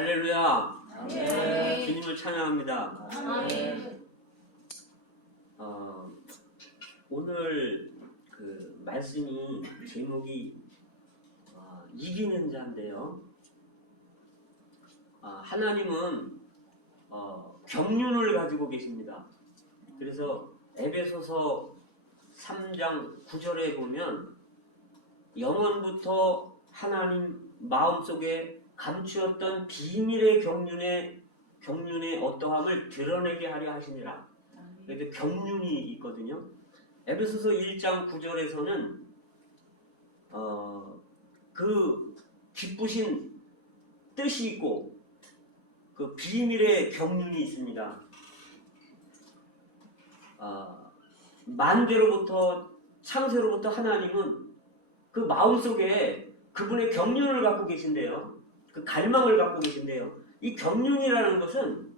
할렐루야. 아멘. 주님을 찬양합니다. 아멘. 오늘 그 말씀이 제목이 이기는 자인데요. 하나님은 경륜을 가지고 계십니다. 그래서 에베소서 3장 9절에 보면 영원부터 하나님 마음속에 감추었던 비밀의 경륜의 어떠함을 드러내게 하려 하시니라. 그래도 경륜이 있거든요. 에베소서 1장 9절에서는 그 기쁘신 뜻이 있고 그 비밀의 경륜이 있습니다. 만대로부터 창세로부터 하나님은 그 마음속에 그분의 경륜을 갖고 계신데요. 그 갈망을 갖고 계신데요. 이 경륜이라는 것은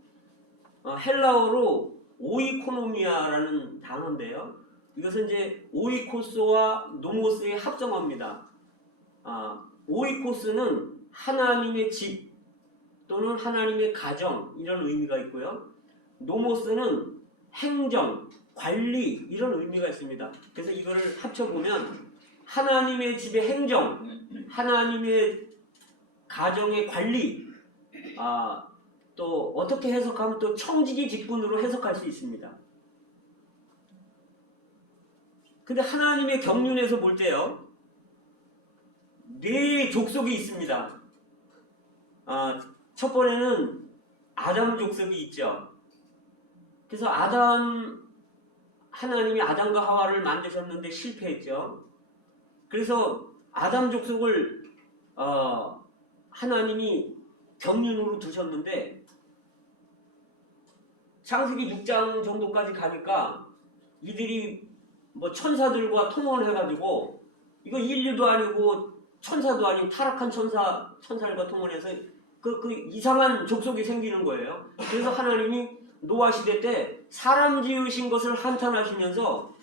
헬라어로 오이코노미아라는 단어인데요. 이것은 이제 오이코스와 노모스의 합성어입니다. 오이코스는 하나님의 집 또는 하나님의 가정 이런 의미가 있고요. 노모스는 행정, 관리 이런 의미가 있습니다. 그래서 이거를 합쳐보면 하나님의 집의 행정, 하나님의 가정의 관리, 또 어떻게 해석하면 또 청지기 직분으로 해석할 수 있습니다. 근데 하나님의 경륜에서 볼 때요, 네 족속이 있습니다. 첫 번에는 아담 족속이 있죠. 그래서 하나님이 아담과 하와를 만드셨는데 실패했죠. 그래서 아담 족속을 하나님이 경륜으로 두셨는데 창세기 6장 정도까지 가니까 이들이 뭐 천사들과 통혼해가지고 이거 인류도 아니고 천사도 아닌 타락한 천사들과 통혼해서 그 이상한 족속이 생기는 거예요. 그래서 하나님이 노아 시대 때 사람 지으신 것을 한탄하시면서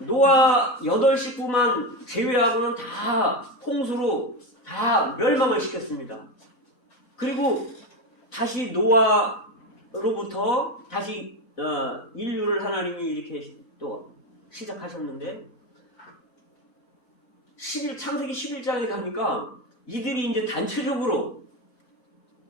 노아 8식구만 제외하고는 다 홍수로 다 멸망을 시켰습니다. 그리고 다시 노아로부터 다시 인류를 하나님이 이렇게 또 시작하셨는데 창세기 11장에 가니까 이들이 이제 단체적으로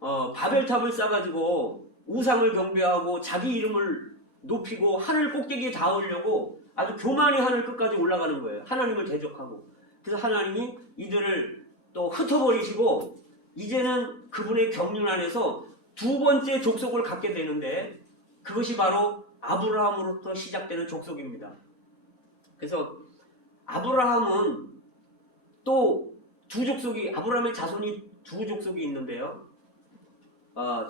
바벨탑을 쌓아가지고 우상을 경배하고 자기 이름을 높이고 하늘 꼭대기에 닿으려고 아주 교만히 하늘 끝까지 올라가는 거예요. 하나님을 대적하고. 그래서 하나님이 이들을 또 흩어버리시고 이제는 그분의 경륜 안에서 두 번째 족속을 갖게 되는데 그것이 바로 아브라함으로부터 시작되는 족속입니다. 그래서 아브라함은 또 아브라함의 자손이 두 족속이 있는데요.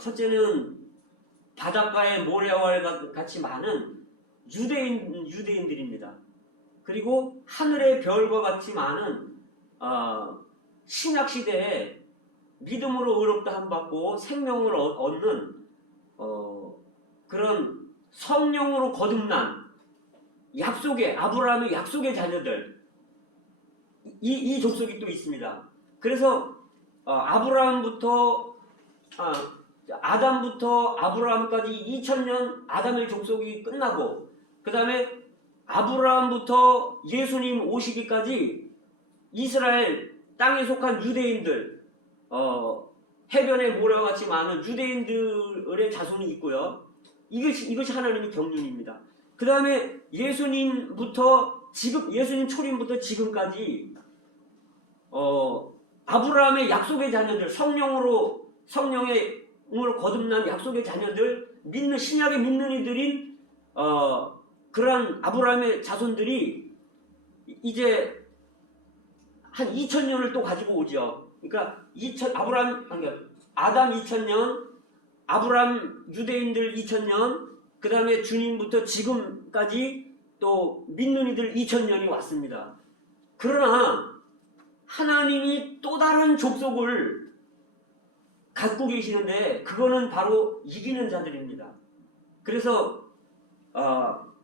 첫째는 바닷가의 모래와 같이 많은 유대인들입니다. 그리고 하늘의 별과 같이 많은 신약 시대에 믿음으로 의롭다 함받고 생명을 얻는 그런 성령으로 거듭난 아브라함의 약속의 자녀들 이 족속이 또 있습니다. 그래서 아담부터 아브라함까지 2000년 아담의 족속이 끝나고 그 다음에 아브라함부터 예수님 오시기까지 이스라엘 땅에 속한 유대인들 해변의 모래와 같이 많은 유대인들의 자손이 있고요. 이것이 하나님의 경륜입니다. 그 다음에 예수님 초림부터 지금까지 아브라함의 약속의 자녀들 성령의 거듭난 약속의 자녀들 신약에 믿는 이들인 그러한 아브라함의 자손들이 이제 한 2000년을 또 가지고 오죠. 그러니까 아담 2000년, 아브라함 유대인들 2000년, 그 다음에 주님부터 지금까지 또 믿는 이들 2000년이 왔습니다. 그러나 하나님이 또 다른 족속을 갖고 계시는데 그거는 바로 이기는 자들입니다. 그래서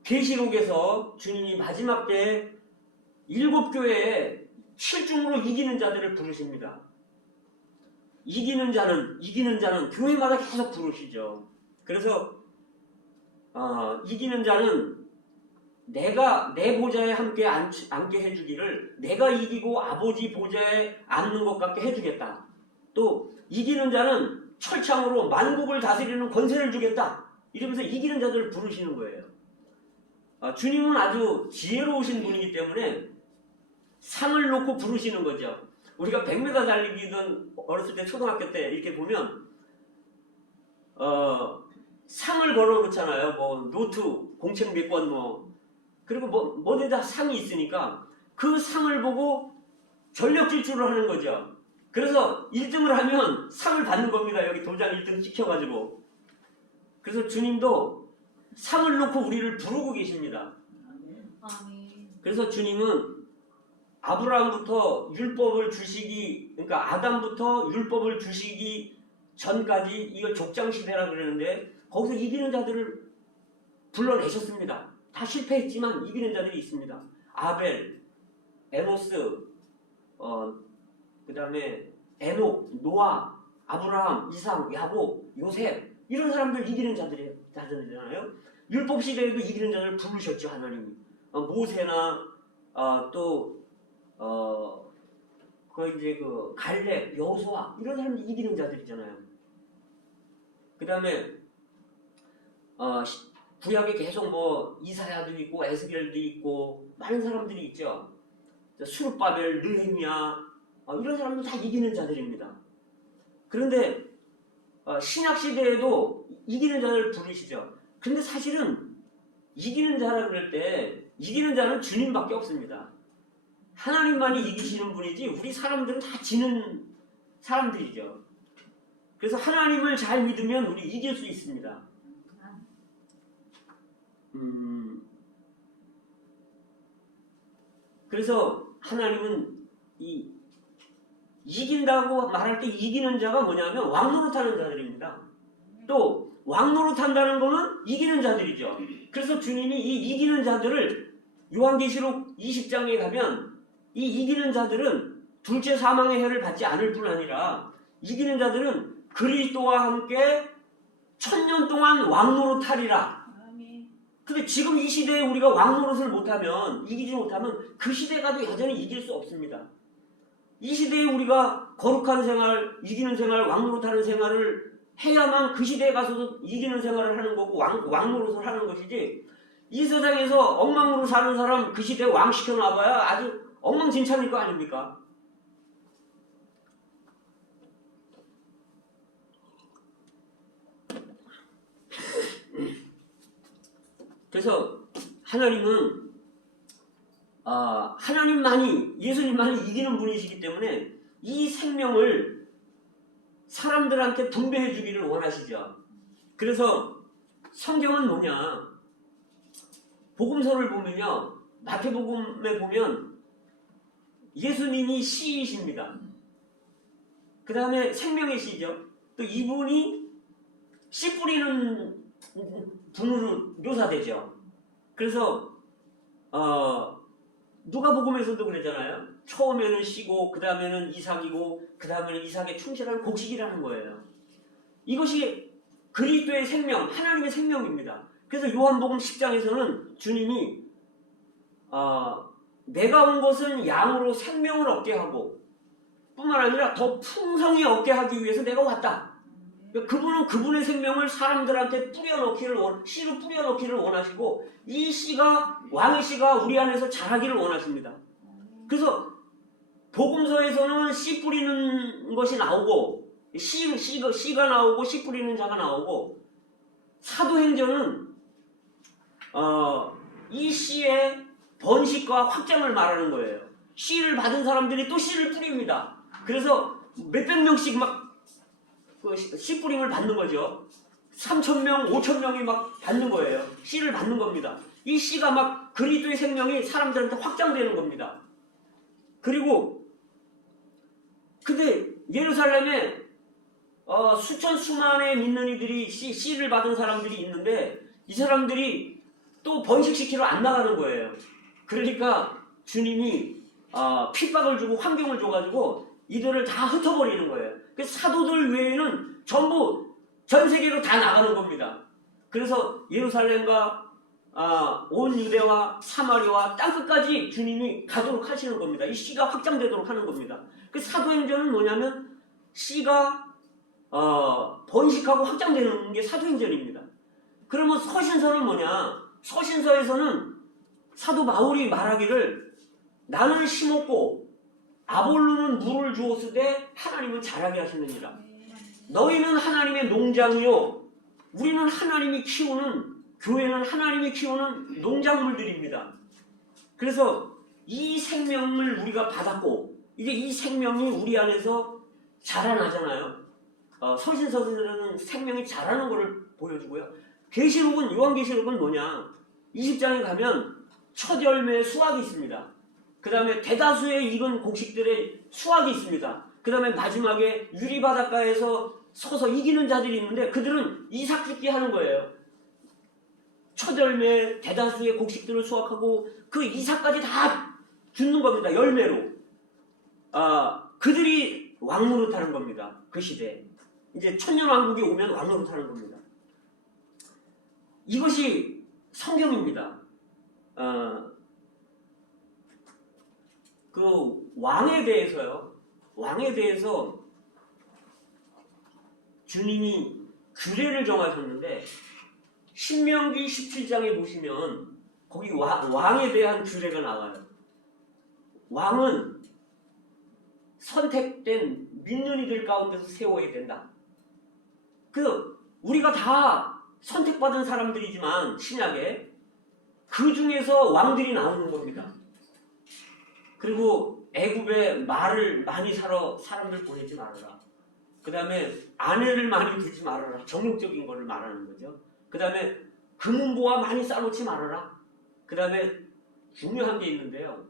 계시록에서 주님이 마지막 때 7교회에 7중으로 이기는 자들을 부르십니다. 이기는 자는 교회마다 계속 부르시죠. 그래서 이기는 자는 내가 내 보좌에 함께 앉게 해주기를 내가 이기고 아버지 보좌에 앉는 것 같게 해주겠다. 또 이기는 자는 철창으로 만국을 다스리는 권세를 주겠다. 이러면서 이기는 자들을 부르시는 거예요. 주님은 아주 지혜로우신 분이기 때문에 상을 놓고 부르시는 거죠. 우리가 100m 달리기든 어렸을 때 초등학교 때 이렇게 보면 상을 걸어 놓잖아요. 뭐 노트, 공책 몇 권 그리고 뭐든 다 상이 있으니까 그 상을 보고 전력 질주를 하는 거죠. 그래서 1등을 하면 상을 받는 겁니다. 여기 도장 1등 찍혀가지고. 그래서 주님도 상을 놓고 우리를 부르고 계십니다. 아멘. 그래서 주님은 아브라함부터 율법을 주시기, 그러니까 아담부터 율법을 주시기 전까지 이걸 족장시대라 그러는데 거기서 이기는 자들을 불러내셨습니다. 다 실패했지만 이기는 자들이 있습니다. 아벨, 에노스, 그 다음에 에녹, 노아, 아브라함, 이삭, 야곱, 요셉 이런 사람들 이기는 자들이잖아요. 율법 시대에도 이기는 자들을 부르셨죠 하나님이. 모세나 그 갈렙, 여호수아 이런 사람들 이기는 자들이잖아요. 그 다음에 구약에 계속 이사야도 있고 에스겔도 있고 많은 사람들이 있죠. 수르바벨, 느헤미야 이런 사람들 다 이기는 자들입니다. 그런데 신약 시대에도 이기는 자를 부르시죠. 근데 사실은 이기는 자라 그럴 때 이기는 자는 주님밖에 없습니다. 하나님만이 이기시는 분이지 우리 사람들은 다 지는 사람들이죠. 그래서 하나님을 잘 믿으면 우리 이길 수 있습니다. 그래서 하나님은 이긴다고 말할 때 이기는 자가 뭐냐면 왕노릇하는 자들입니다. 또 왕노릇한다는 거는 이기는 자들이죠. 그래서 주님이 이 이기는 자들을 요한계시록 20장에 가면 이 이기는 자들은 둘째 사망의 해를 받지 않을 뿐 아니라 이기는 자들은 그리스도와 함께 1000년 동안 왕노릇하리라. 근데 지금 이 시대에 우리가 왕노릇을 못하면 이기지 못하면 그 시대 가도 여전히 이길 수 없습니다. 이 시대에 우리가 거룩한 생활, 이기는 생활, 왕노릇하는 생활을 해야만 그 시대에 가서도 이기는 생활을 하는 거고 왕노릇을 하는 것이지 이 세상에서 엉망으로 사는 사람 그 시대에 왕 시켜놔봐야 아주 엉망진창일 거 아닙니까? 그래서 하나님은 하나님만이 예수님만이 이기는 분이시기 때문에 이 생명을 사람들한테 분배해 주기를 원하시죠. 그래서 성경은 뭐냐? 복음서를 보면요, 마태복음에 보면 예수님이 씨이십니다. 그 다음에 생명의 씨죠. 또 이분이 씨 뿌리는 분으로 묘사되죠. 그래서 누가복음에서도 그랬잖아요. 처음에는 씨고 그 다음에는 이삭이고 그 다음에는 이삭의 충실한 곡식이라는 거예요. 이것이 그리스도의 생명, 하나님의 생명입니다. 그래서 요한복음 10장에서는 주님이 내가 온 것은 양으로 생명을 얻게 하고 뿐만 아니라 더 풍성히 얻게 하기 위해서 내가 왔다. 그분은 그분의 생명을 사람들한테 씨로 뿌려넣기를 원하시고 이 씨가 왕의 씨가 우리 안에서 자라기를 원하십니다. 그래서 복음서에서는 씨 뿌리는 것이 나오고 씨가 나오고 씨 뿌리는 자가 나오고 사도행전은 이 씨의 번식과 확장을 말하는 거예요. 씨를 받은 사람들이 또 씨를 뿌립니다. 그래서 몇백 명씩 막 씨 뿌림을 받는 거죠. 3000명, 5000명이 막 받는 거예요. 씨를 받는 겁니다. 이 씨가 막 그리스도의 생명이 사람들한테 확장되는 겁니다. 그리고 근데 예루살렘에 수만의 믿는 이들이 씨를 받은 사람들이 있는데 이 사람들이 또 번식시키러 안 나가는 거예요. 그러니까 주님이 핍박을 주고 환경을 줘가지고 이들을 다 흩어버리는 거예요. 그 사도들 외에는 전부 전 세계로 다 나가는 겁니다. 그래서 예루살렘과 온 유대와 사마리아와 땅끝까지 주님이 가도록 하시는 겁니다. 이 씨가 확장되도록 하는 겁니다. 그 사도행전은 뭐냐면 씨가 번식하고 확장되는 게 사도행전입니다. 그러면 서신서는 뭐냐? 서신서에서는 사도 바울이 말하기를 나는 심었고 아볼로는 물을 주었으되 하나님은 자라게 하시느니라. 너희는 하나님의 농장이요 우리는 하나님이 키우는 교회는 하나님이 키우는 농작물들입니다. 그래서 이 생명을 우리가 받았고 이제 이 생명이 우리 안에서 자라나잖아요. 서신서에서는 생명이 자라는 것을 보여주고요. 계시록은 요한계시록은 뭐냐? 20장에 가면 첫 열매의 수확이 있습니다. 그 다음에 대다수의 익은 곡식들의 수확이 있습니다. 그 다음에 마지막에 유리바닷가에서 서서 이기는 자들이 있는데 그들은 이삭 죽기 하는 거예요. 첫 열매 대다수의 곡식들을 수확하고 그 이삭까지 다 죽는 겁니다. 열매로. 그들이 왕노릇하는 겁니다. 그 시대에. 이제 천년왕국이 오면 왕노릇하는 겁니다. 이것이 성경입니다. 그 왕에 대해서요. 왕에 대해서 주님이 규례를 정하셨는데 신명기 17장에 보시면 거기 왕에 대한 규례가 나와요. 왕은 선택된 믿는 이들 가운데서 세워야 된다. 우리가 다 선택받은 사람들이지만 신약에 그 중에서 왕들이 나오는 겁니다. 그리고 애굽에 말을 많이 사러 사람들 보내지 말아라. 그 다음에 아내를 많이 두지 말아라. 정욕적인 거를 말하는 거죠. 그 다음에 금은보화 많이 쌓아놓지 말아라. 그 다음에 중요한 게 있는데요.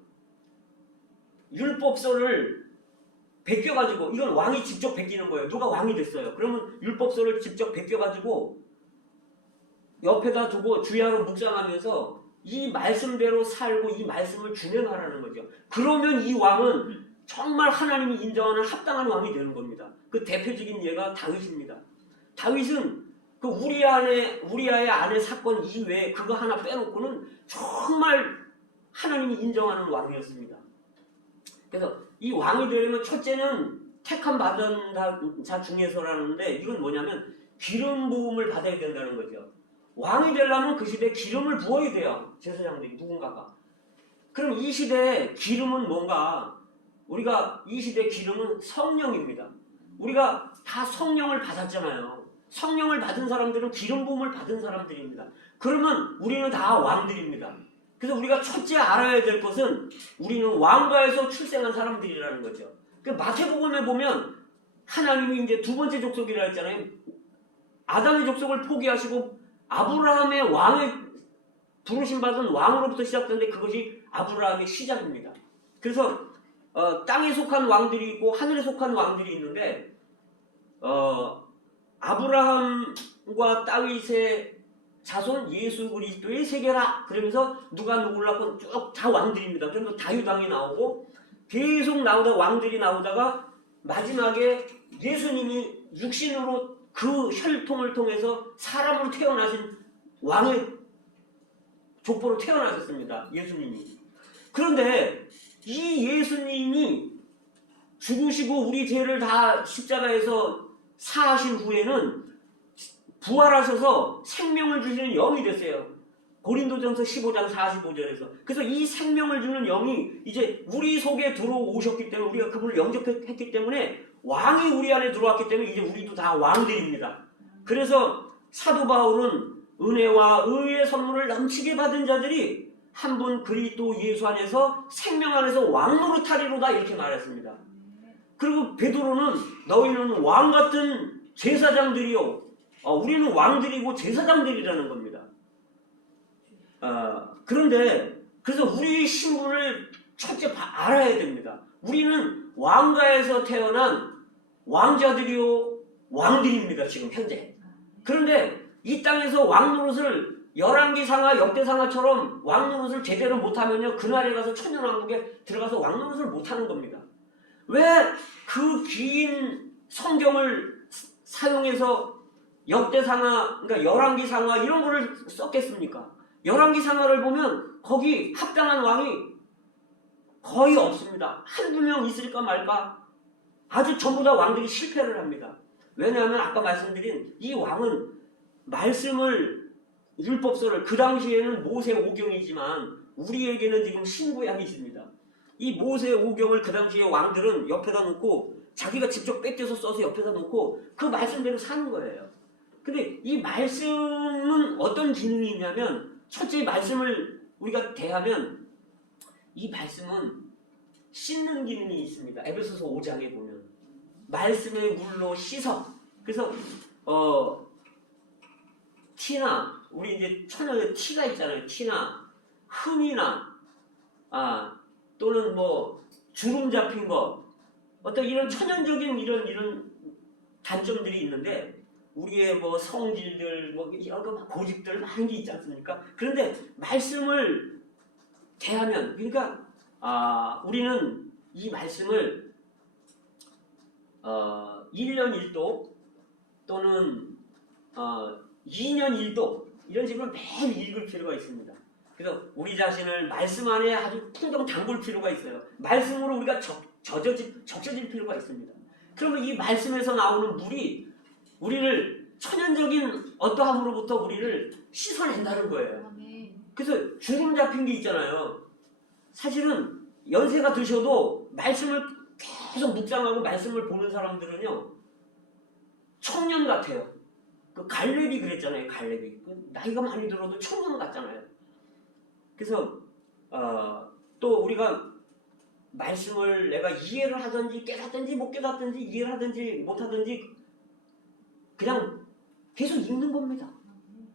율법서를 베껴가지고 이건 왕이 직접 베끼는 거예요. 누가 왕이 됐어요. 그러면 율법서를 직접 베껴가지고 옆에다 두고 주야로 묵상하면서 이 말씀대로 살고 이 말씀을 준행하라는 거죠. 그러면 이 왕은 정말 하나님이 인정하는 합당한 왕이 되는 겁니다. 그 대표적인 예가 다윗입니다. 다윗은 그 우리아의 아내 사건 이외에 그거 하나 빼놓고는 정말 하나님이 인정하는 왕이었습니다. 그래서 이 왕이 되려면 첫째는 택함 받은 자 중에서라는데 이건 뭐냐면 기름 부음을 받아야 된다는 거죠. 왕이 되려면 그 시대에 기름을 부어야 돼요. 제사장들이 누군가가. 그럼 이 시대에 기름은 뭔가? 우리가 이 시대의 기름은 성령입니다. 우리가 다 성령을 받았잖아요. 성령을 받은 사람들은 기름 부음을 받은 사람들입니다. 그러면 우리는 다 왕들입니다. 그래서 우리가 첫째 알아야 될 것은 우리는 왕가에서 출생한 사람들이라는 거죠. 그 마태복음에 보면 하나님이 이제 두 번째 족속이라 했잖아요. 아담의 족속을 포기하시고 아브라함의 왕을 부르심 받은 왕으로부터 시작되는데 그것이 아브라함의 시작입니다. 그래서 땅에 속한 왕들이 있고 하늘에 속한 왕들이 있는데 아브라함과 다윗의 자손 예수 그리스도의 세계라 그러면서 누가 누구를 낳고 쭉 다 왕들입니다. 그러면 다윗왕이 나오고 계속 나오다 왕들이 나오다가 마지막에 예수님이 육신으로 그 혈통을 통해서 사람으로 태어나신 왕의 족보로 태어나셨습니다. 예수님이. 그런데 이 예수님이 죽으시고 우리 죄를 다 십자가에서 사하신 후에는 부활하셔서 생명을 주시는 영이 됐어요. 고린도전서 15장 45절에서. 그래서 이 생명을 주는 영이 이제 우리 속에 들어오셨기 때문에 우리가 그분을 영접했기 때문에 왕이 우리 안에 들어왔기 때문에 이제 우리도 다 왕들입니다. 그래서 사도 바울은 은혜와 의의 선물을 넘치게 받은 자들이 한 분 그리스도 예수 안에서 생명 안에서 왕노릇하리로다 이렇게 말했습니다. 그리고 베드로는 너희는 왕 같은 제사장들이요. 우리는 왕들이고 제사장들이라는 겁니다. 그런데 그래서 우리의 신분을 첫째 알아야 됩니다. 우리는 왕가에서 태어난 왕자들이요 왕들입니다. 지금 현재. 그런데 이 땅에서 왕노릇을 열왕기상하 역대상하처럼 왕노릇을 제대로 못하면요 그날에 가서 천년왕국에 들어가서 왕노릇을 못하는 겁니다. 왜 그 긴 성경을 사용해서 역대상하, 그러니까 열왕기상하 이런 거를 썼겠습니까? 열왕기상하를 보면 거기 합당한 왕이 거의 없습니다. 한두 명 있을까 말까? 아주 전부 다 왕들이 실패를 합니다. 왜냐하면 아까 말씀드린 이 왕은 말씀을, 율법서를, 그 당시에는 모세 오경이지만 우리에게는 지금 신구약이 있습니다. 이 모세 오경을 그 당시에 왕들은 옆에다 놓고 자기가 직접 뺏겨서 써서 옆에다 놓고 그 말씀대로 사는 거예요. 근데 이 말씀은 어떤 기능이 있냐면, 첫째 말씀을 우리가 대하면 이 말씀은 씻는 기능이 있습니다. 에베소서 5장에 보면 말씀의 물로 씻어. 그래서 티나, 우리 이제 천연에 티가 있잖아요. 티나 흠이나 또는 뭐 주름 잡힌 거, 어떤 이런 천연적인 이런 단점들이 있는데, 우리의 뭐 성질들, 뭐 여러 가 고집들 많은 게 있지 않습니까? 그런데 말씀을 대하면, 그러니까 우리는 이 말씀을 1년 1도 또는 2년 1도 이런 식으로 매일 읽을 필요가 있습니다. 그래서 우리 자신을 말씀 안에 아주 풍덩 담글 필요가 있어요. 말씀으로 우리가 적셔질 필요가 있습니다. 그러면 이 말씀에서 나오는 물이 우리를 천연적인 어떠함으로부터 우리를 씻어낸다는 거예요. 아멘. 그래서 주름 잡힌 게 있잖아요. 사실은 연세가 드셔도 말씀을 계속 묵상하고 말씀을 보는 사람들은요, 청년 같아요. 그 갈렙이 그랬잖아요. 갈렙이 나이가 많이 들어도 청년 같잖아요. 그래서 또 우리가 말씀을 내가 이해를 하든지 깨닫든지 못 깨닫든지 이해를 하든지 못 하든지 그냥 계속 읽는 겁니다.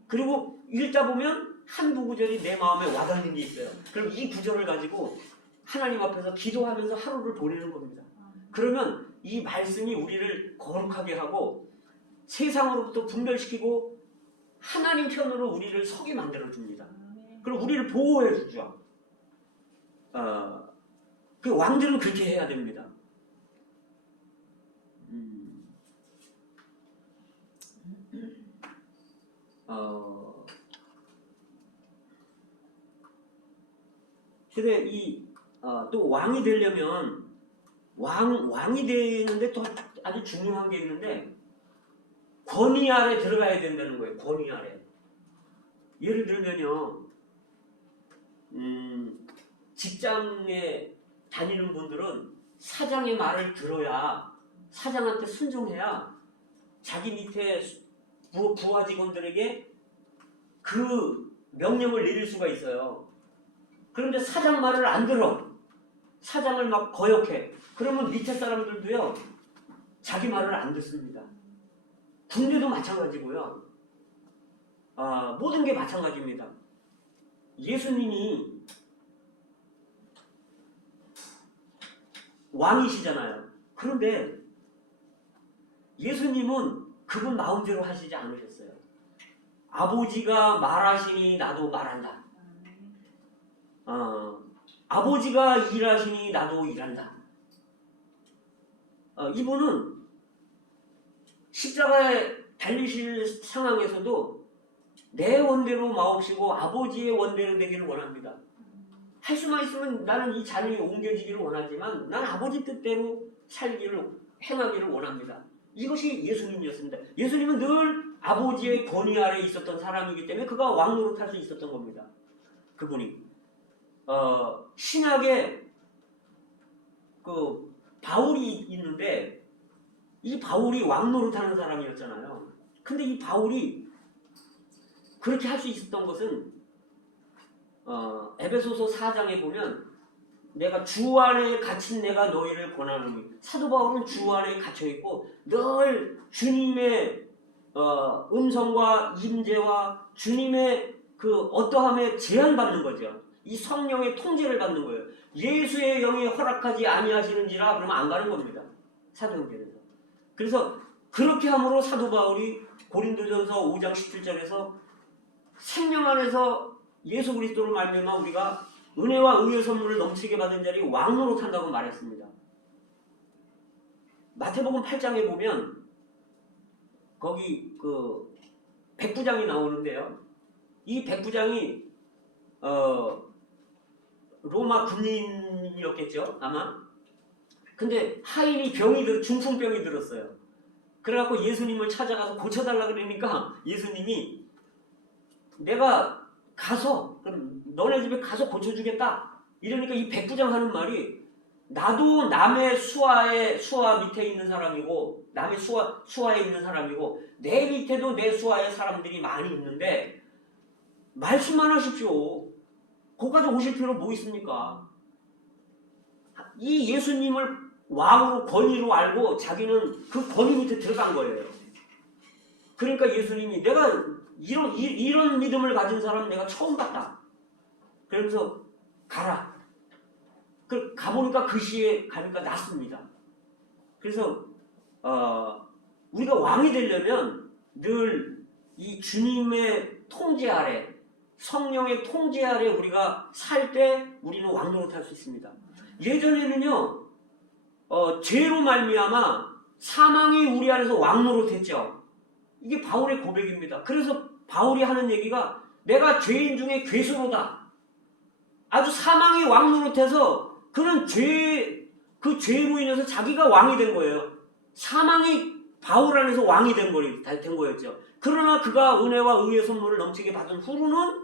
그리고 읽다 보면 한 구절이 내 마음에 와닿는 게 있어요. 그럼 이 구절을 가지고 하나님 앞에서 기도하면서 하루를 보내는 겁니다. 그러면 이 말씀이 우리를 거룩하게 하고 세상으로부터 분별시키고 하나님 편으로 우리를 서게 만들어줍니다. 그리고 우리를 보호해주죠. 그 왕들은 그렇게 해야 됩니다. 근데 또 왕이 되려면 왕이 되는데 또 아주 중요한 게 있는데, 권위 아래 들어가야 된다는 거예요. 권위 아래. 예를 들면요, 직장에 다니는 분들은 사장의 말을 들어야, 사장한테 순종해야 자기 밑에 부하 직원들에게 그 명령을 내릴 수가 있어요. 그런데 사장 말을 안 들어. 사장을 막 거역해. 그러면 밑에 사람들도요, 자기 말을 안 듣습니다. 군대도 마찬가지고요. 모든 게 마찬가지입니다. 예수님이 왕이시잖아요. 그런데 예수님은 그분 마음대로 하시지 않으셨어요. 아버지가 말하시니 나도 말한다. 아버지가 일하시니 나도 일한다. 이분은 십자가에 달리실 상황에서도 내 원대로 마옵시고 아버지의 원대로 되기를 원합니다. 할 수만 있으면 나는 이 자리에 옮겨지기를 원하지만 난 아버지 뜻대로 행하기를 원합니다. 이것이 예수님이었습니다. 예수님은 늘 아버지의 권위 아래에 있었던 사람이기 때문에 그가 왕노릇할 수 있었던 겁니다. 그분이 신약에 그 바울이 있는데, 이 바울이 왕노릇하는 사람이었잖아요. 근데 이 바울이 그렇게 할 수 있었던 것은 에베소서 4장에 보면 내가 주 안에 갇힌 내가 너희를 권하노니, 사도 바울은 주 안에 갇혀 있고 늘 주님의 음성과 임재와 주님의 그 어떠함에 제한받는 거죠. 이 성령의 통제를 받는 거예요. 예수의 영이 허락하지 아니하시는지라 그러면 안 가는 겁니다. 사도행전에서. 그래서 그렇게 함으로 사도 바울이 고린도전서 5장 17절에서 생명 안에서 예수 그리스도를 말미암아 우리가 은혜와 의의 선물을 넘치게 받은 자리 왕노릇한다고 말했습니다. 마태복음 8장에 보면 거기 그 백부장이 나오는데요. 이 백부장이 로마 군인이었겠죠 아마. 근데 하인이 중풍병이 들었어요. 그래갖고 예수님을 찾아가서 고쳐달라 그러니까 예수님이 내가 가서 그럼 너네 집에 가서 고쳐주겠다 이러니까 이 백부장 하는 말이 나도 남의 수하 밑에 있는 사람이고 남의 수하에 있는 사람이고 내 밑에도 내 수하에 사람들이 많이 있는데 말씀만 하십시오. 거기까지 오실 필요 뭐 있습니까? 이 예수님을 왕으로 권위로 알고 자기는 그 권위 밑에 들어간 거예요. 그러니까 예수님이 내가 이런 믿음을 가진 사람 내가 처음 봤다. 그러면서 가라. 가보니까 그 시에 가니까 낫습니다. 그래서 우리가 왕이 되려면 늘 이 주님의 통제 아래 성령의 통제 아래 우리가 살 때 우리는 왕 노릇할 수 있습니다. 예전에는요 죄로 말미암아 사망이 우리 안에서 왕 노릇했죠. 이게 바울의 고백입니다. 그래서 바울이 하는 얘기가 내가 죄인 중에 괴수로다. 아주 사망이 왕 노릇해서 그는 그 죄로 인해서 자기가 왕이 된 거예요. 사망이 바울 안에서 왕이 된 거였죠. 그러나 그가 은혜와 의의 선물을 넘치게 받은 후로는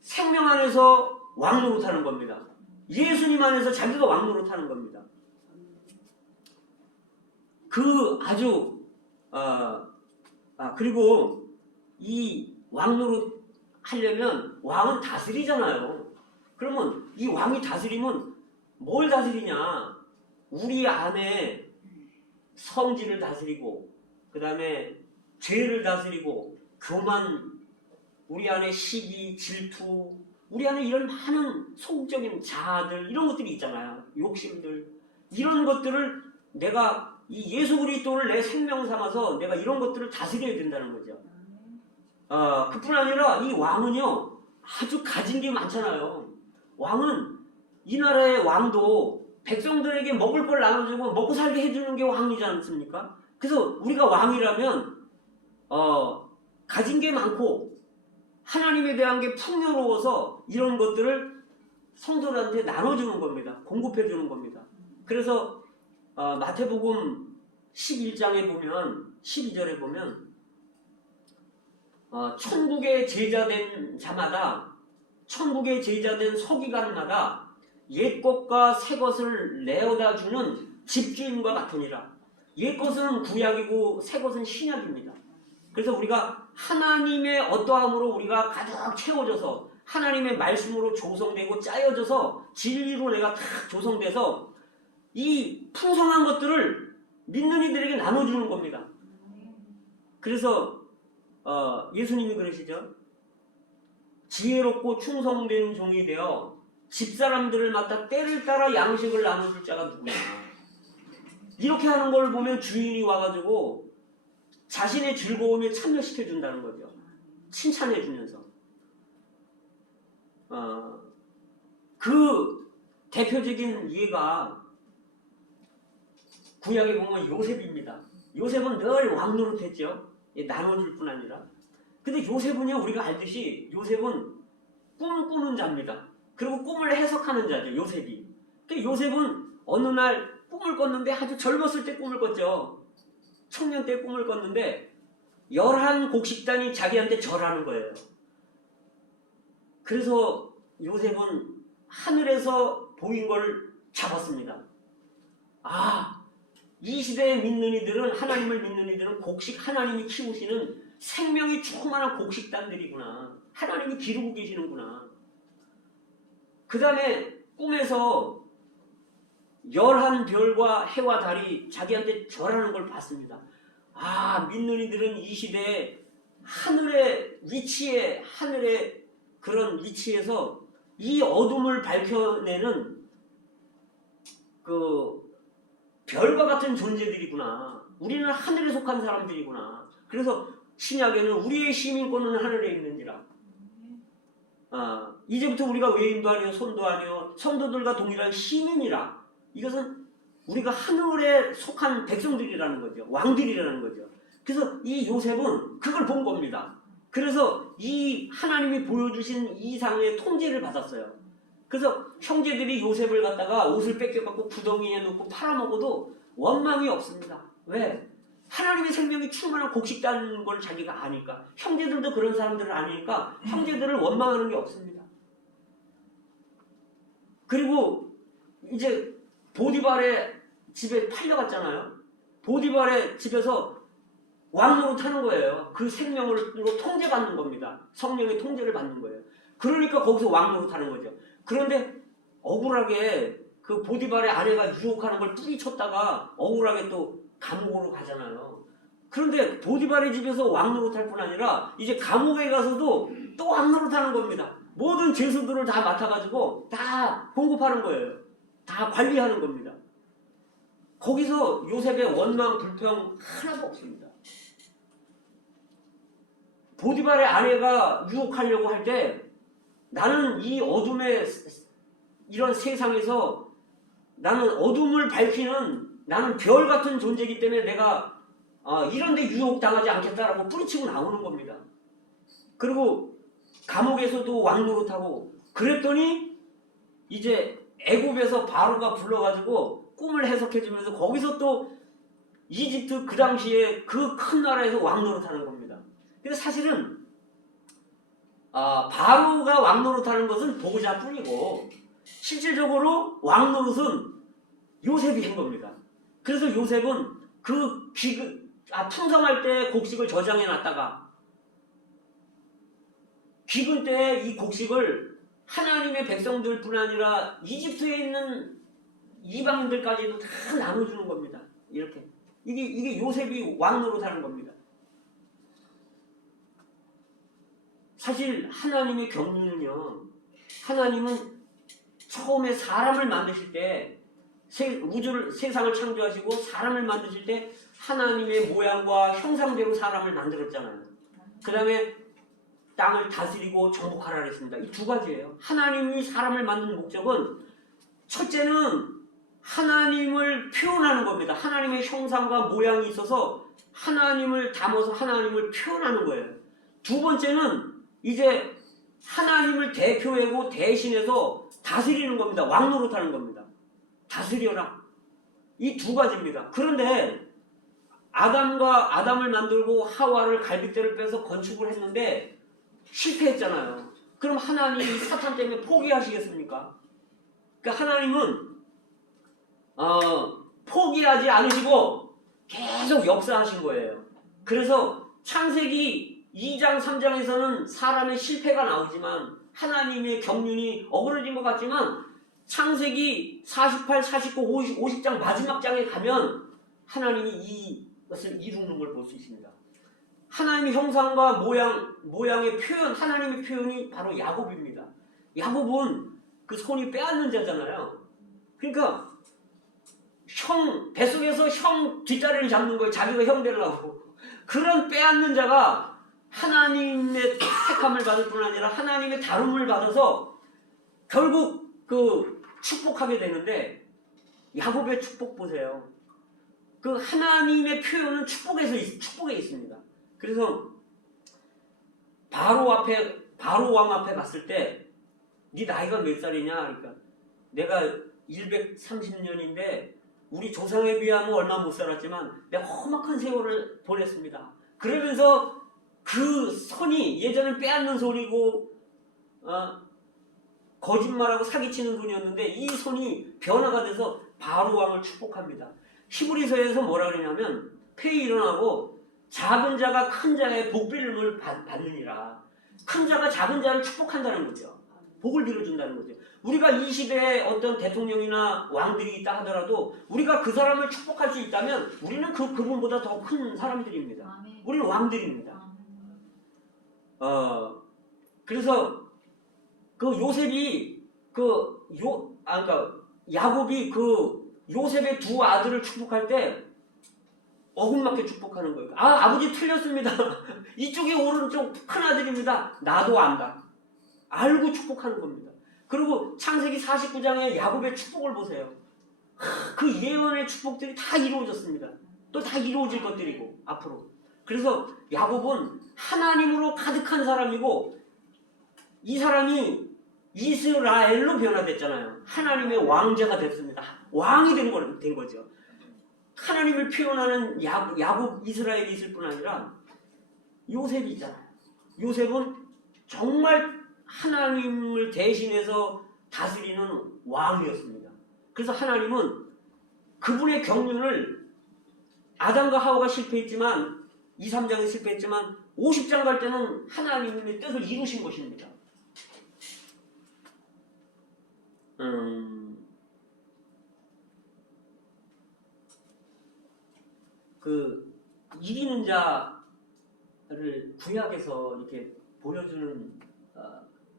생명 안에서 왕 노릇하는 겁니다. 예수님 안에서 자기가 왕 노릇하는 겁니다. 그 아주 그리고 이 왕 노릇 하려면 왕은 다스리잖아요. 그러면 이 왕이 다스리면 뭘 다스리냐? 우리 안에 성질을 다스리고 그 다음에 죄를 다스리고 교만, 우리 안에 시기, 질투, 우리 안에 이런 많은 소극적인 자아들 이런 것들이 있잖아요. 욕심들 이런 것들을 내가 이 예수 그리스도를 내 생명 삼아서 내가 이런 것들을 다스려야 된다는 거죠. 그뿐 아니라 이 왕은요 아주 가진 게 많잖아요. 왕은 이 나라의 왕도 백성들에게 먹을 걸 나눠주고 먹고 살게 해주는 게 왕이지 않습니까? 그래서 우리가 왕이라면 가진 게 많고 하나님에 대한 게 풍요로워서 이런 것들을 성도들한테 나눠주는 겁니다. 공급해주는 겁니다. 그래서 마태복음 11장에 보면 12절에 보면 천국의 제자된 자마다 천국의 제자된 서기관마다 옛 것과 새 것을 내어다 주는 집주인과 같으니라. 옛 것은 구약이고 새 것은 신약입니다. 그래서 우리가 하나님의 어떠함으로 우리가 가득 채워져서 하나님의 말씀으로 조성되고 짜여져서 진리로 내가 다 조성돼서 이 풍성한 것들을 믿는 이들에게 나눠주는 겁니다. 그래서 예수님이 그러시죠. 지혜롭고 충성된 종이 되어 집사람들을 맡아 때를 따라 양식을 나눠줄 자가 누구냐. 이렇게 하는 걸 보면 주인이 와가지고 자신의 즐거움에 참여시켜준다는 거죠. 칭찬해주면서. 그 대표적인 예가 구약에 보면 요셉입니다. 요셉은 늘 왕노릇했죠. 나눠줄 뿐 아니라. 근데 요셉은요, 우리가 알듯이 요셉은 꿈 꾸는 자입니다. 그리고 꿈을 해석하는 자죠, 요셉이. 그러니까 요셉은 어느 날 꿈을 꿨는데 아주 젊었을 때 꿈을 꿨죠. 청년 때 꿈을 꿨는데 11곡식단이 자기한테 절하는 거예요. 그래서 요셉은 하늘에서 보인 걸 잡았습니다. 이 시대에 믿는 이들은, 하나님을 믿는 이들은 곡식 하나님이 키우시는 생명이 충만한 곡식단들이구나. 하나님이 기르고 계시는구나. 그 다음에 꿈에서 11별과 해와 달이 자기한테 절하는 걸 봤습니다. 믿는 이들은 이 시대에 하늘의 위치에, 하늘의 그런 위치에서 이 어둠을 밝혀내는 그 별과 같은 존재들이구나. 우리는 하늘에 속한 사람들이구나. 그래서 신약에는 우리의 시민권은 하늘에 있는지라. 이제부터 우리가 외인도 아니요 손도 아니요 성도들과 동일한 시민이라. 이것은 우리가 하늘에 속한 백성들이라는 거죠. 왕들이라는 거죠. 그래서 이 요셉은 그걸 본 겁니다. 그래서 이 하나님이 보여주신 이상의 통제를 받았어요. 그래서 형제들이 요셉을 갖다가 옷을 뺏겨갖고 구덩이에 넣고 팔아먹어도 원망이 없습니다. 왜? 하나님의 생명이 충만한 곡식다는 걸 자기가 아니까. 형제들도 그런 사람들을 아니까 형제들을 원망하는 게 없습니다. 그리고 이제 보디발의 집에 팔려갔잖아요. 보디발의 집에서 왕노릇 하는 거예요. 그 생명으로 통제받는 겁니다. 성령의 통제를 받는 거예요. 그러니까 거기서 왕노릇 하는 거죠. 그런데 억울하게 그 보디발의 아내가 유혹하는 걸 뿌리쳤다가 억울하게 또 감옥으로 가잖아요. 그런데 보디발의 집에서 왕노릇 할 뿐 아니라 이제 감옥에 가서도 또 왕노릇 하는 겁니다. 모든 죄수들을 다 맡아가지고 다 공급하는 거예요. 다 관리하는 겁니다. 거기서 요셉의 원망, 불평 하나도 없습니다. 보디발의 아내가 유혹하려고 할 때 나는 이 어둠의 이런 세상에서 나는 어둠을 밝히는 나는 별 같은 존재이기 때문에 내가 이런 데 유혹당하지 않겠다라고 뿌리치고 나오는 겁니다. 그리고 감옥에서도 왕노릇하고 그랬더니 이제 애굽에서 바로가 불러가지고 꿈을 해석해주면서 거기서 또 이집트 그 당시에 그 큰 나라에서 왕노릇하는 겁니다. 근데 사실은 바로가 왕노릇하는 것은 보고자뿐이고 실질적으로 왕노릇은 요셉이 한 겁니다. 그래서 요셉은 그 풍성할 때 곡식을 저장해 놨다가 기근 때에 이 곡식을 하나님의 백성들뿐 아니라 이집트에 있는 이방인들까지도 다 나눠주는 겁니다. 이렇게 이게 요셉이 왕노릇하는 겁니다. 사실 하나님의 경륜은요, 하나님은 처음에 사람을 만드실 때 세상을 창조하시고 사람을 만드실 때 하나님의 모양과 형상대로 사람을 만들었잖아요. 그 다음에 땅을 다스리고 정복하라 그랬습니다. 이 두 가지예요. 하나님이 사람을 만든 목적은 첫째는 하나님을 표현하는 겁니다. 하나님의 형상과 모양이 있어서 하나님을 담아서 하나님을 표현하는 거예요. 두 번째는 이제 하나님을 대표하고 대신해서 다스리는 겁니다. 왕노릇하는 겁니다. 다스려라. 이 두 가지입니다. 그런데 아담을 만들고 하와를 갈빗대를 빼서 건축을 했는데 실패했잖아요. 그럼 하나님이 사탄 때문에 포기하시겠습니까? 그러니까 하나님은 포기하지 않으시고 계속 역사하신 거예요. 그래서 창세기 2장 3장에서는 사람의 실패가 나오지만 하나님의 경륜이 어그러진 것 같지만 창세기 48, 49, 50장 마지막 장에 가면 하나님이 이것을 이루는 걸 볼 수 있습니다. 하나님의 형상과 모양의 표현, 하나님의 표현이 바로 야곱입니다. 야곱은 그 손이 빼앗는 자잖아요. 그러니까 뱃속에서 형 뒷다리를 잡는 거예요. 자기가 형 되려고. 그런 빼앗는 자가 하나님의 택함을 받을 뿐 아니라 하나님의 다룸을 받아서 결국 그 축복하게 되는데 야곱의 축복 보세요. 그 하나님의 표현은 축복에 있습니다. 그래서 바로 왕 앞에 갔을 때 네 나이가 몇 살이냐? 그러니까 내가 130년인데 우리 조상에 비하면 얼마 못 살았지만 내가 험악한 세월을 보냈습니다. 그러면서 그 손이 예전엔 빼앗는 손이고 거짓말하고 사기치는 손이었는데 이 손이 변화가 돼서 바로 왕을 축복합니다. 히브리서에서 뭐라 그러냐면 폐이 일어나고 작은 자가 큰 자의 복빌음을 받느니라. 큰 자가 작은 자를 축복한다는 거죠. 복을 빌어준다는 거죠. 우리가 이 시대에 어떤 대통령이나 왕들이 있다 하더라도 우리가 그 사람을 축복할 수 있다면 우리는 그분보다 더 큰 사람들입니다. 우리는 왕들입니다. 그래서 그 요셉이 그러니까 야곱이 그 요셉의 두 아들을 축복할 때 어긋맞게 축복하는 거예요. 아버지 틀렸습니다. 이쪽이 오른쪽 큰 아들입니다. 나도 안다. 알고 축복하는 겁니다. 그리고 창세기 49장에 야곱의 축복을 보세요. 그 예언의 축복들이 다 이루어졌습니다. 또 다 이루어질 것들이고 앞으로. 그래서 야곱은 하나님으로 가득한 사람이고 이 사람이 이스라엘로 변화됐잖아요. 하나님의 왕자가 됐습니다. 왕이 된 거죠. 하나님을 표현하는 야곱 이스라엘이 있을 뿐 아니라 요셉이 있잖아요. 요셉은 정말 하나님을 대신해서 다스리는 왕이었습니다. 그래서 하나님은 그분의 경륜을 아담과 하와가 실패했지만 2, 3장에 실패했지만 50장 갈 때는 하나님의 뜻을 이루신 것입니다. 그 이기는 자를 구약에서 이렇게 보여주는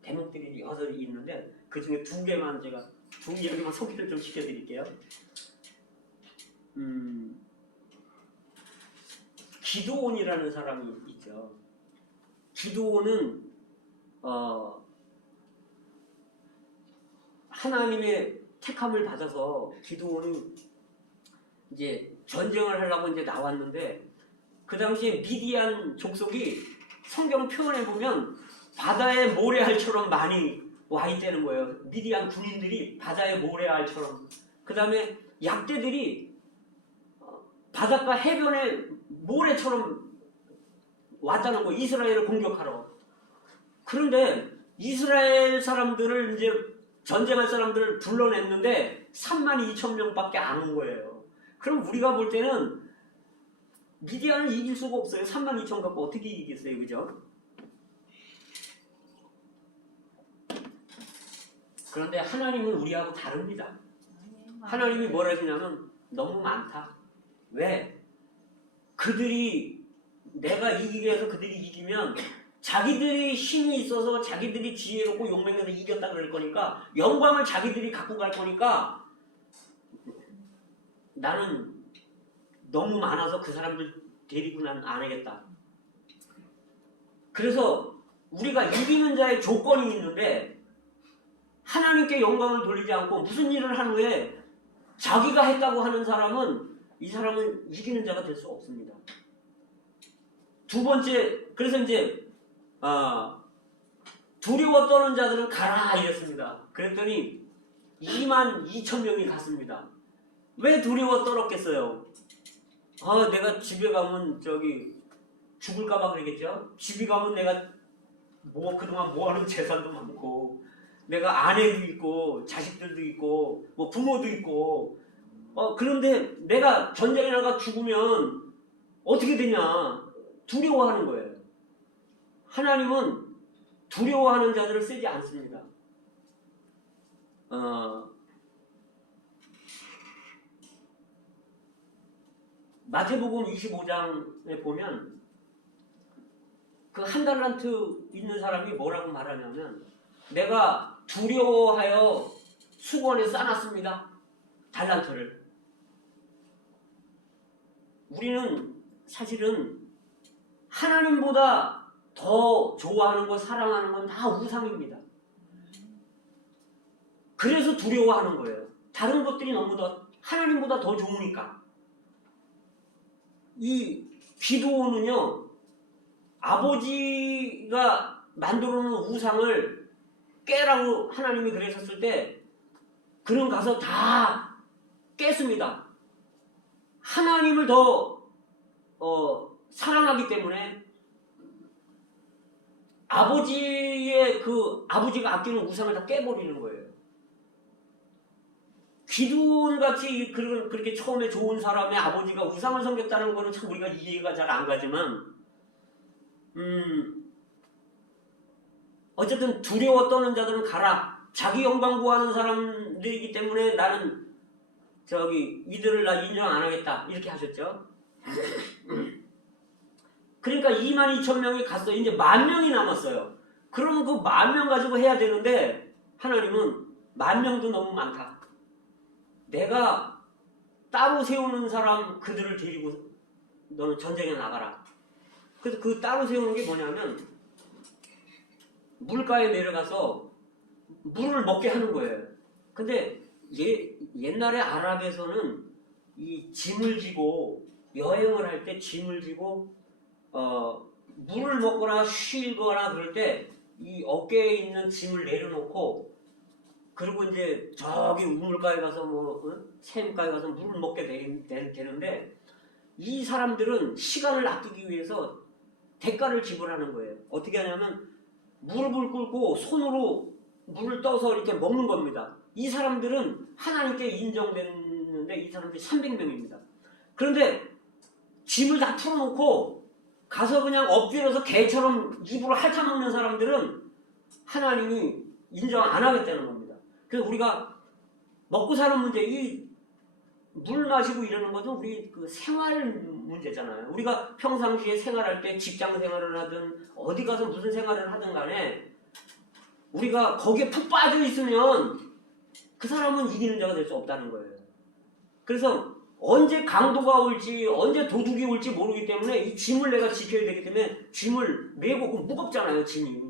대목들이 여러 있는데 그 중에 두 개만 제가 두 개만 소개를 좀 시켜드릴게요. 기드온이라는 사람이 있죠. 기드온은 하나님의 택함을 받아서 기드온이 이제 전쟁을 하려고 이제 나왔는데 그 당시에 미디안 족속이 성경 표현해 보면 바다의 모래알처럼 많이 와 있다는 거예요. 미디안 군인들이 바다의 모래알처럼. 그 다음에 약대들이 바닷가 해변에 모래처럼 왔다는 거예요. 이스라엘을 공격하러. 그런데 이스라엘 사람들을 이제 전쟁할 사람들을 불러냈는데 32,000명밖에 안 온 거예요. 그럼 우리가 볼 때는 미디안을 이길 수가 없어요. 32,000 갖고 어떻게 이기겠어요, 그죠? 그런데 하나님은 우리하고 다릅니다. 하나님이 뭐라 하시냐면 너무 많다. 왜? 그들이 내가 이기기 위해서 그들이 이기면 자기들이 힘이 있어서 자기들이 지혜롭고 용맹해서 이겼다 그럴 거니까 영광을 자기들이 갖고 갈 거니까 나는 너무 많아서 그 사람들 데리고 난 안 하겠다. 그래서 우리가 이기는 자의 조건이 있는데 하나님께 영광을 돌리지 않고 무슨 일을 한 후에 자기가 했다고 하는 사람은 이 사람은 이기는 자가 될 수 없습니다. 두 번째, 그래서 이제 두려워 떠는 자들은 가라 이랬습니다. 그랬더니 22,000명이 갔습니다. 왜 두려워 떨었겠어요? 내가 집에 가면 죽을까봐 그러겠죠? 집에 가면 내가 그동안 모아놓은 재산도 많고 내가 아내도 있고 자식들도 있고 부모도 있고 그런데 내가 전쟁에 나가 죽으면 어떻게 되냐 두려워하는 거예요. 하나님은 두려워하는 자들을 쓰지 않습니다. 마태복음 25장에 보면 그 한 달란트 있는 사람이 뭐라고 말하냐면 내가 두려워하여 수건에 싸놨습니다. 달란트를. 우리는 사실은 하나님보다 더 좋아하는 것, 사랑하는 건 다 우상입니다. 그래서 두려워하는 거예요. 다른 것들이 너무 더 하나님보다 더 좋으니까. 이 기드온은요, 아버지가 만들어 놓은 우상을 깨라고 하나님이 그러셨을 때 그는 가서 다 깼습니다. 하나님을 더 사랑하기 때문에 아버지가 아끼는 우상을 다 깨버리는 거예요. 기드온같이 그렇게 처음에 좋은 사람의 아버지가 우상을 섬겼다는 거는 참 우리가 이해가 잘 안 가지만 어쨌든 두려워 떠는 자들은 가라. 자기 영광 구하는 사람들이기 때문에 나는 이들을 나 인정 안 하겠다. 이렇게 하셨죠. 그러니까 22,000명이 갔어요. 이제 10,000명이 남았어요. 그러면 그 10,000명 가지고 해야 되는데 하나님은 10,000명도 너무 많다. 내가 따로 세우는 사람 그들을 데리고 너는 전쟁에 나가라. 그래서 그 따로 세우는 게 뭐냐면 물가에 내려가서 물을 먹게 하는 거예요. 근데 옛날에 아랍에서는 이 짐을 지고 여행을 할 때 짐을 지고 물을 먹거나 쉬거나 그럴 때 이 어깨에 있는 짐을 내려놓고 그리고 이제 저기 우물가에 가서 샘가에 가서 물을 먹게 되는데 이 사람들은 시간을 아끼기 위해서 대가를 지불하는 거예요. 어떻게 하냐면 무릎을 꿇고 손으로 물을 떠서 이렇게 먹는 겁니다. 이 사람들은 하나님께 인정되는데 이 사람들이 300명입니다. 그런데 짐을 다 풀어놓고 가서 그냥 엎드려서 개처럼 입으로 핥아먹는 사람들은 하나님이 인정 안 하겠다는 겁니다. 그래서 우리가 먹고 사는 문제, 이 물 마시고 이러는 것은 우리 그 생활 문제잖아요. 우리가 평상시에 생활할 때 직장 생활을 하든 어디 가서 무슨 생활을 하든 간에 우리가 거기에 푹 빠져 있으면 그 사람은 이기는 자가 될 수 없다는 거예요. 그래서 언제 강도가 올지 언제 도둑이 올지 모르기 때문에 이 짐을 내가 지켜야 되기 때문에 짐을 메고, 그 무겁잖아요, 짐이.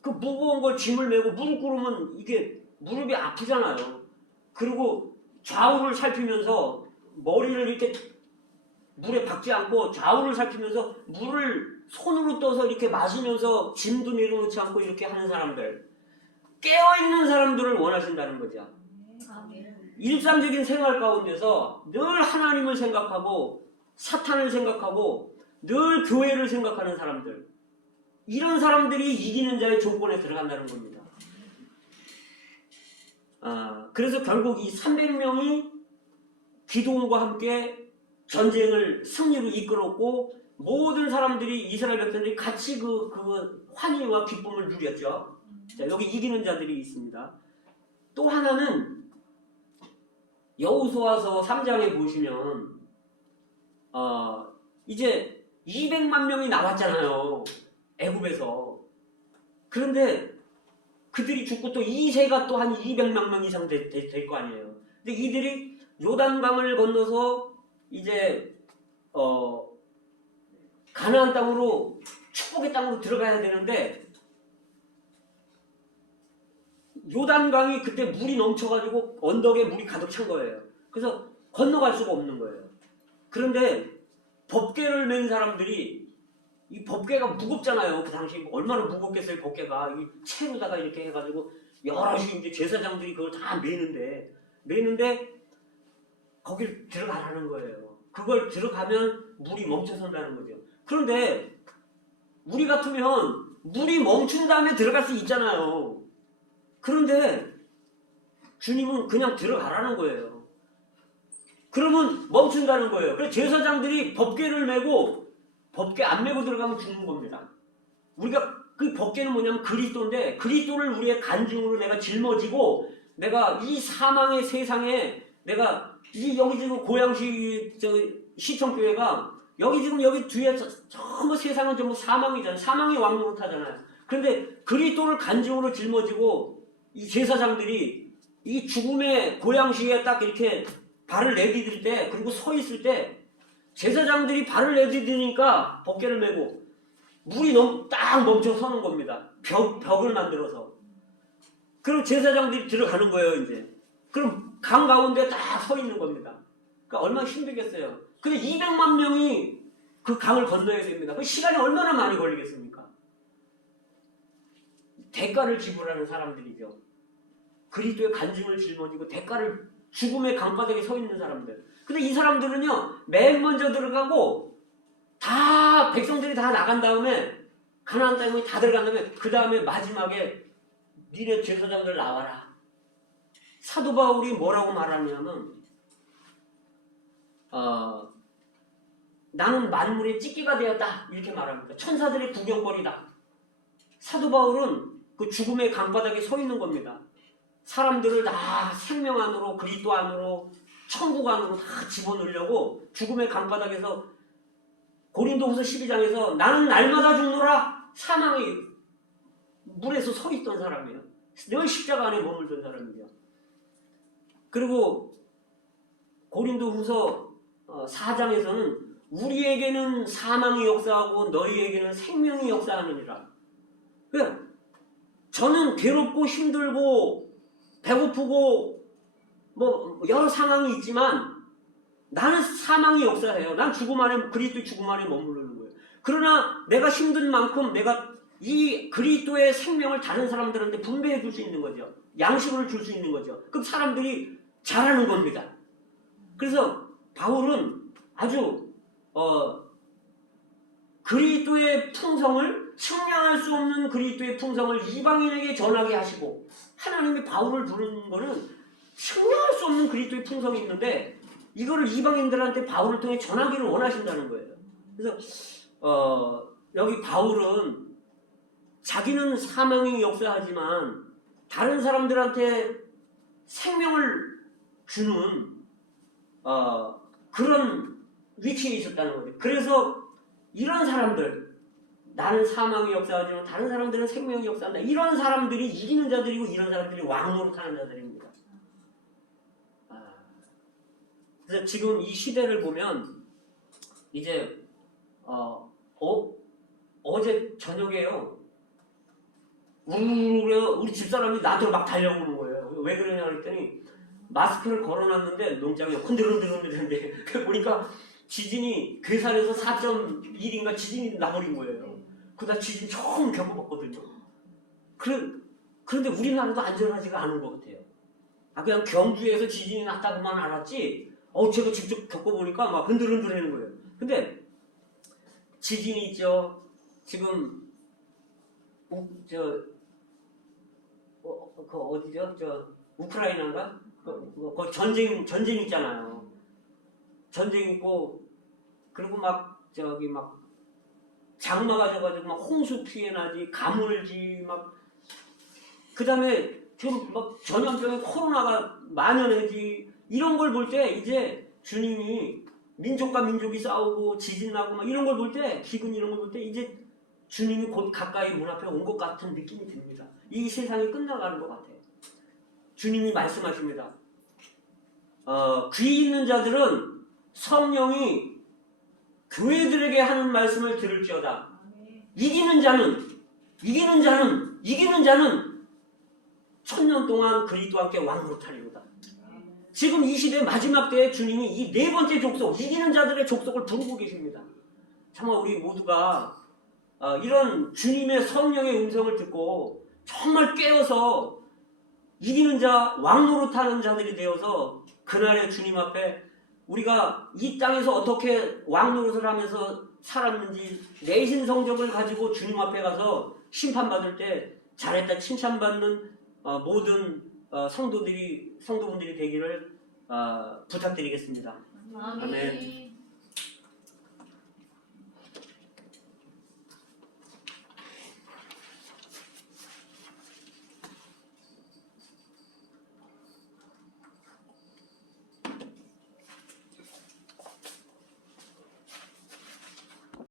그 무거운 걸 짐을 메고 무릎 꿇으면 이게 무릎이 아프잖아요. 그리고 좌우를 살피면서 머리를 이렇게 물에 박지 않고 좌우를 살피면서 물을 손으로 떠서 이렇게 마시면서 짐도 내려놓지 않고 이렇게 하는 사람들, 깨어있는 사람들을 원하신다는 거죠. 아멘. 일상적인 생활 가운데서 늘 하나님을 생각하고 사탄을 생각하고 늘 교회를 생각하는 사람들, 이런 사람들이 이기는 자의 조건에 들어간다는 겁니다. 그래서 결국 이 300명이 기도원과 함께 전쟁을 승리로 이끌었고 모든 사람들이 이스라엘 백성들이 같이 그 환희와 기쁨을 누렸죠. 자, 여기 이기는 자들이 있습니다. 또 하나는 여호수아서 3장에 보시면 이제 200만 명이 나왔잖아요. 애굽에서. 그런데 그들이 죽고 또 2세가 또 한 200만 명 이상 될 거 아니에요. 근데 이들이 요단강을 건너서 이제 가나안 땅으로 축복의 땅으로 들어가야 되는데 요단강이 그때 물이 넘쳐가지고 언덕에 물이 가득 찬 거예요. 그래서 건너갈 수가 없는 거예요. 그런데 법궤를 맨 사람들이, 이 법궤가 무겁잖아요. 그 당시 얼마나 무겁겠어요, 법궤가. 이 채로다가 이렇게 해가지고 여럿이 이제 제사장들이 그걸 다 매는데 거길 들어가라는 거예요. 그걸 들어가면 물이 멈춰선다는 거죠. 그런데 우리 같으면 물이 멈춘 다음에 들어갈 수 있잖아요. 그런데 주님은 그냥 들어가라는 거예요. 그러면 멈춘다는 거예요. 그래서 제사장들이 법궤를 메고, 법궤 안 메고 들어가면 죽는 겁니다. 우리가 그 법궤는 뭐냐면 그리스도인데, 그리스도를 우리의 간증으로 내가 짊어지고 내가 이 사망의 세상에 내가 여기 지금 고양시 시청교회가 여기 지금 여기 뒤에 전부 세상은 전부 사망이잖아요. 사망이 왕노릇 하잖아요. 그런데 그리스도를 간증으로 짊어지고 이 제사장들이 이 죽음의 고양시에 딱 이렇게 발을 내디딜 때, 그리고 서 있을 때 제사장들이 발을 내디디니까 법궤를 메고 물이 딱 멈춰 서는 겁니다. 벽을 만들어서. 그럼 제사장들이 들어가는 거예요, 이제. 그럼 강 가운데 딱 서 있는 겁니다. 그러니까 얼마나 힘들겠어요. 근데 200만 명이 그 강을 건너야 됩니다. 그 시간이 얼마나 많이 걸리겠습니까? 대가를 지불하는 사람들이죠. 그리스도의 간증을 짊어지고 대가를, 죽음의 강바닥에 서 있는 사람들. 근데 이 사람들은요, 맨 먼저 들어가고 다 백성들이 다 나간 다음에, 가나안 땅에 다 들어간 다음에 그 다음에 마지막에 니네 제사장들 나와라. 사도 바울이 뭐라고 말하냐면 나는 만물의 찢기가 되었다, 이렇게 말합니다. 천사들의 구경거리다. 사도 바울은 그 죽음의 강바닥에 서 있는 겁니다. 사람들을 다 생명 안으로, 그리스도 안으로, 천국 안으로 다 집어넣으려고 죽음의 강바닥에서, 고린도후서 12장에서 나는 날마다 죽노라, 사망의 물에서 서 있던 사람이에요. 늘 십자가 안에 머물던 사람이죠. 그리고 고린도후서 4장에서는 우리에게는 사망이 역사하고 너희에게는 생명이 역사하느니라. 저는 괴롭고 힘들고 배고프고 뭐 여러 상황이 있지만 나는 사망이 역사해요. 난 죽음 안에 그리스도의 죽음 안에 머무르는 거예요. 그러나 내가 힘든 만큼 내가 이 그리스도의 생명을 다른 사람들한테 분배해 줄 수 있는 거죠. 양식을 줄 수 있는 거죠. 그럼 사람들이 잘하는 겁니다. 그래서 바울은 아주 그리스도의 풍성을 측량할 수 없는 그리스도의 풍성을 이방인에게 전하게 하시고 하나님이 바울을 부르는 거는 측량할 수 없는 그리스도의 풍성이 있는데 이거를 이방인들한테 바울을 통해 전하기를 원하신다는 거예요. 그래서 여기 바울은 자기는 사망이 역사하지만 다른 사람들한테 생명을 주는 그런 위치에 있었다는 거죠. 그래서 이런 사람들, 나는 사망이 역사하지만 다른 사람들은 생명이 역사한다. 이런 사람들이 이기는 자들이고 이런 사람들이 왕노릇하는 자들입니다. 그래서 지금 이 시대를 보면 이제 어제 저녁에요. 우리 집사람이 나한테 막 달려오는 거예요. 왜 그러냐 그랬더니 마스크를 걸어놨는데 농장이 흔들흔들흔들는데 보니까 지진이 괴산에서 4.1인가 지진이 나버린 거예요. 그나 지진 처음 겪어봤거든요. 그런데 우리나라도 안전하지가 않은 것 같아요. 그냥 경주에서 지진이 났다고만 알았지. 제가 직접 겪어보니까 막 흔들흔들하는 거예요. 근데 지진이 있죠. 지금 어디죠? 우크라이나인가? 그 전쟁 있잖아요. 전쟁 있고 그리고 막 장마가 져가지고 막 홍수 피해 나지, 가물지 막 그다음에 지금 막 전염병에 코로나가 만연하지 이런 걸 볼 때 이제 주님이 민족과 민족이 싸우고 지진 나고 막 이런 걸 볼 때 기근 이런 걸 볼 때 이제 주님이 곧 가까이 문 앞에 온 것 같은 느낌이 듭니다. 이 세상이 끝나가는 것 같아요. 주님이 말씀하십니다. 귀 있는 자들은 성령이 교회들에게 하는 말씀을 들을지어다. 이기는 자는 천년 동안 그리스도와 함께 왕노릇하리로다. 지금 이 시대 마지막 때에 주님이 이 네 번째 족속, 이기는 자들의 족속을 부르고 계십니다. 정말 우리 모두가 이런 주님의 성령의 음성을 듣고 정말 깨어서 이기는 자, 왕노릇하는 자들이 되어서 그날의 주님 앞에 우리가 이 땅에서 어떻게 왕노릇을 하면서 살았는지 내신 성적을 가지고 주님 앞에 가서 심판받을 때 잘했다 칭찬받는 모든 성도분들이 되기를 부탁드리겠습니다. 아멘.